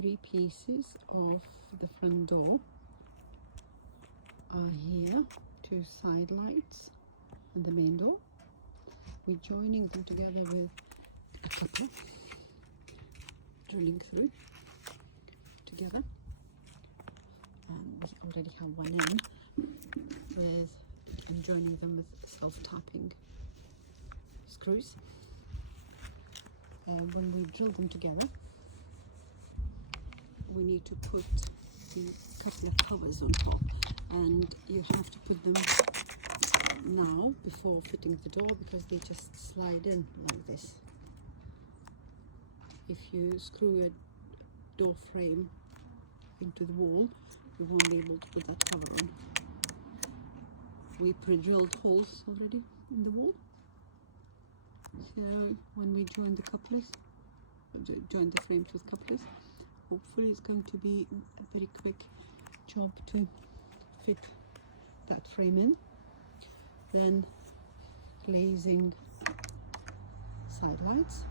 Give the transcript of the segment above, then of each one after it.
three pieces of the front door are here, two side lights and the main door. We're joining them together with a couple, drilling through together, and we already have one in with, I'm joining them with self-tapping screws. When we drill them together, we need to put the couple of covers on top, and you have to put them now before fitting the door because they just slide in like this. If you screw a door frame into the wall, you won't be able to put that cover on. We pre-drilled holes already in the wall, so when we join the couplers, join the frames with couplers, hopefully it's going to be a very quick job to fit that frame in. Then glazing side lights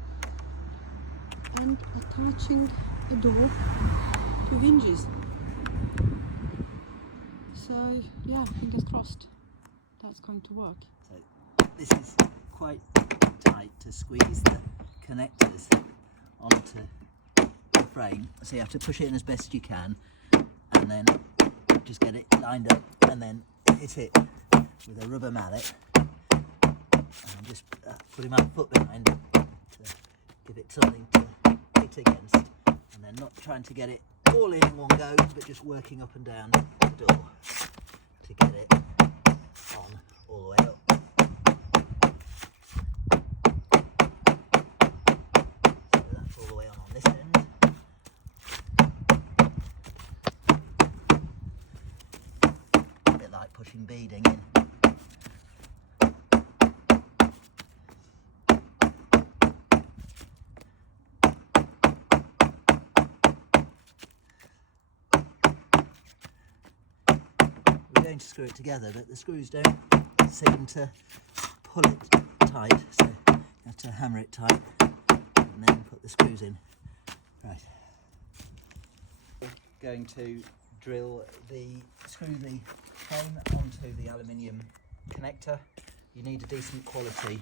and attaching a door to hinges. So yeah, fingers crossed that's going to work. So this is quite tight to squeeze the connectors onto the frame, so you have to push it in as best you can and then just get it lined up and then hit it with a rubber mallet and just putting my foot behind it to give it something to hit against, and then not trying to get it all in one go but just working up and down the door to get it on all the way up. So that's all the way on this end. A bit like pushing beading in. We're going to screw it together, but the screws don't seem to pull it tight, so you have to hammer it tight and then put the screws in. Right. Going to screw the frame onto the aluminium connector. You need a decent quality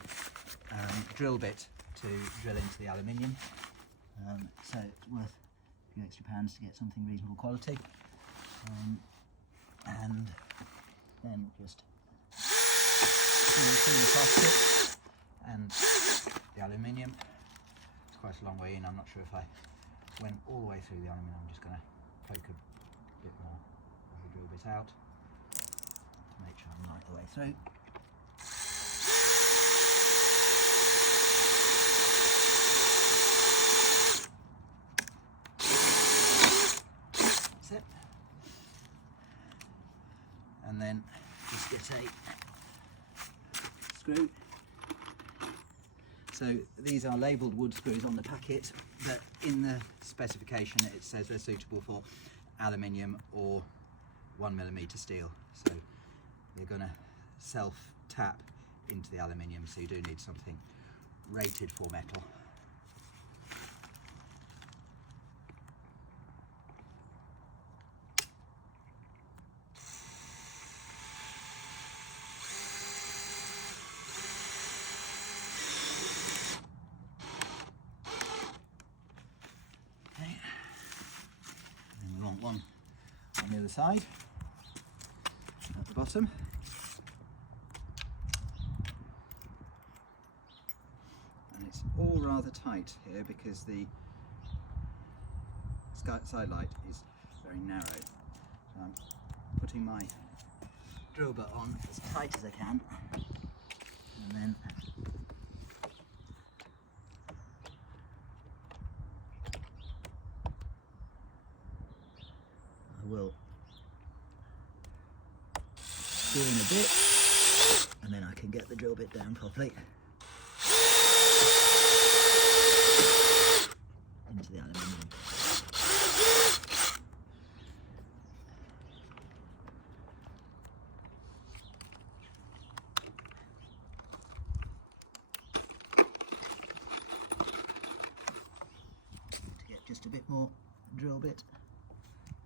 drill bit to drill into the aluminium, so it's worth a few extra pounds to get something reasonable quality. And then just through the plastic and the aluminium. It's quite a long way in. I'm not sure if I went all the way through the aluminium. I'm just going to poke a bit more of the drill bit out to make sure I'm right the way through. That's it. And then just get a screw. So these are labelled wood screws on the packet, but in the specification it says they're suitable for aluminium or 1mm steel. So they're going to self-tap into the aluminium, so you do need something rated for metal. One on the other side at the bottom, and it's all rather tight here because the side light is very narrow, so I'm putting my drill bit on as tight as I can, and then will screw in a bit, and then I can get the drill bit down properly into the aluminium. To get just a bit more drill bit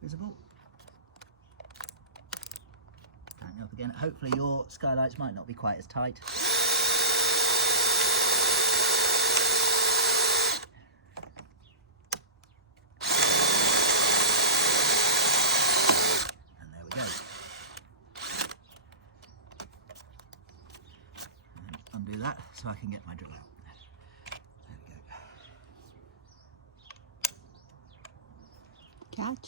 visible. Tighten up again. Hopefully your skylights might not be quite as tight. And there we go. And undo that so I can get my drill out. There we go. Catch.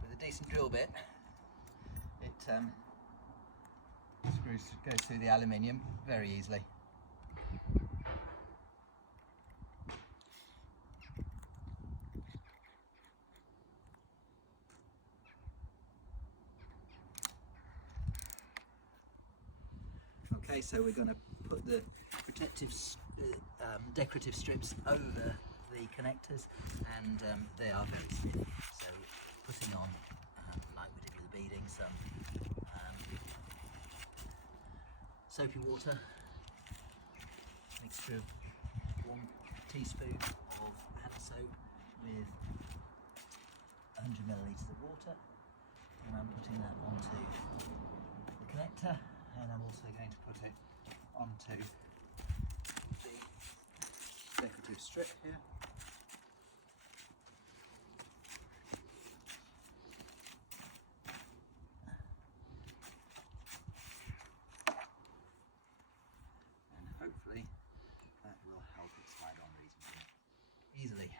With a decent drill bit, it goes through the aluminium very easily. Okay, so we're going to put the protective, decorative strips over the connectors, and they are very thin. So putting on, like we did with the beading, some soapy water, mixture of 1 teaspoon of hand soap with 100 millilitres of water, and I'm putting that onto the connector, and I'm also going to put it onto the decorative strip here. And hopefully that will help it slide on reasonably easily.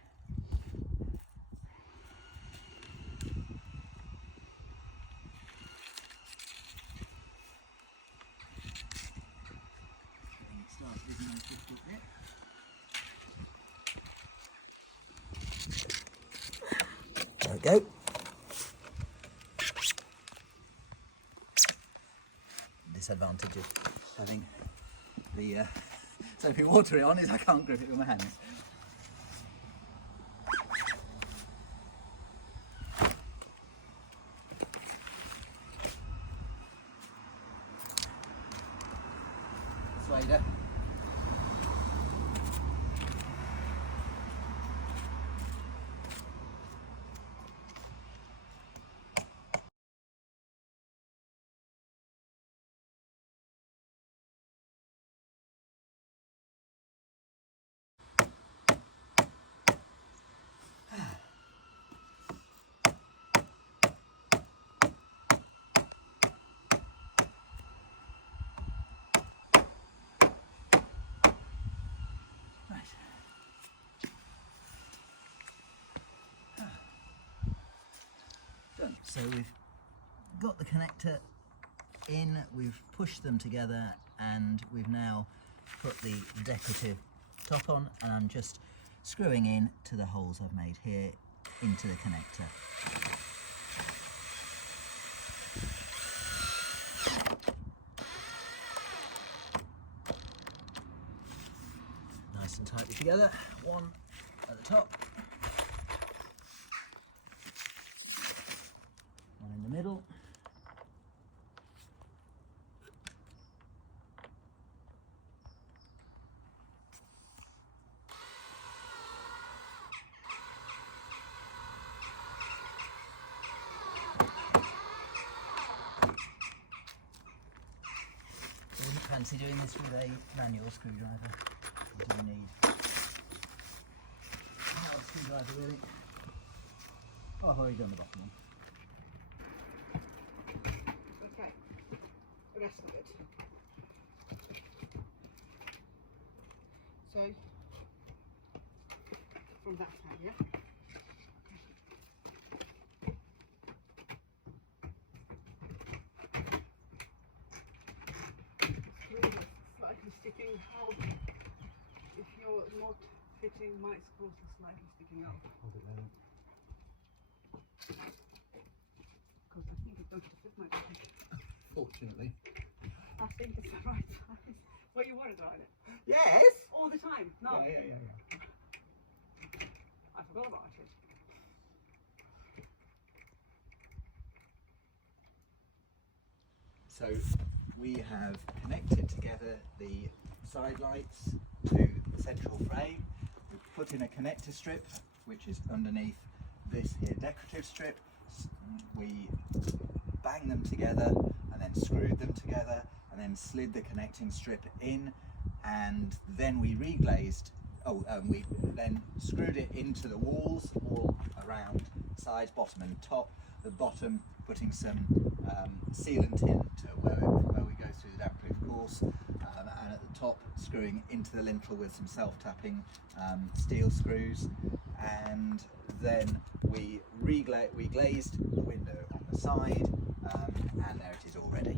Getting it started is a nice difficult bit. There we go. Disadvantage of having the soapy water on is I can't grip it with my hands. Persuader. Done. So we've got the connector in, we've pushed them together, and we've now put the decorative top on, and I'm just screwing in to the holes I've made here into the connector. Nice and tightly together, one at the top, one in the middle, I wouldn't fancy doing this with a manual screwdriver. You do need a hard screwdriver really. Oh, I've already done the bottom one. Okay, the rest of it. So, from that side, yeah? Screws are slightly sticking out. If you're not fitting, my screws are slightly sticking out. Because I think it's going to fit my body. Fortunately. I think it's the right size. Well, you worried about it Yes! all the time. No, Yeah. I forgot about it. So we have connected together the side lights to the central frame. We've put in a connector strip which is underneath this here decorative strip. We banged them together and then screwed them together and then slid the connecting strip in, and then we reglazed. We then screwed it into the walls all around, sides, bottom and top. The bottom putting some sealant in to where we go through the damp-proof course, and at the top screwing into the lintel with some self-tapping steel screws, and then we glazed the window on the side, and there it is all ready.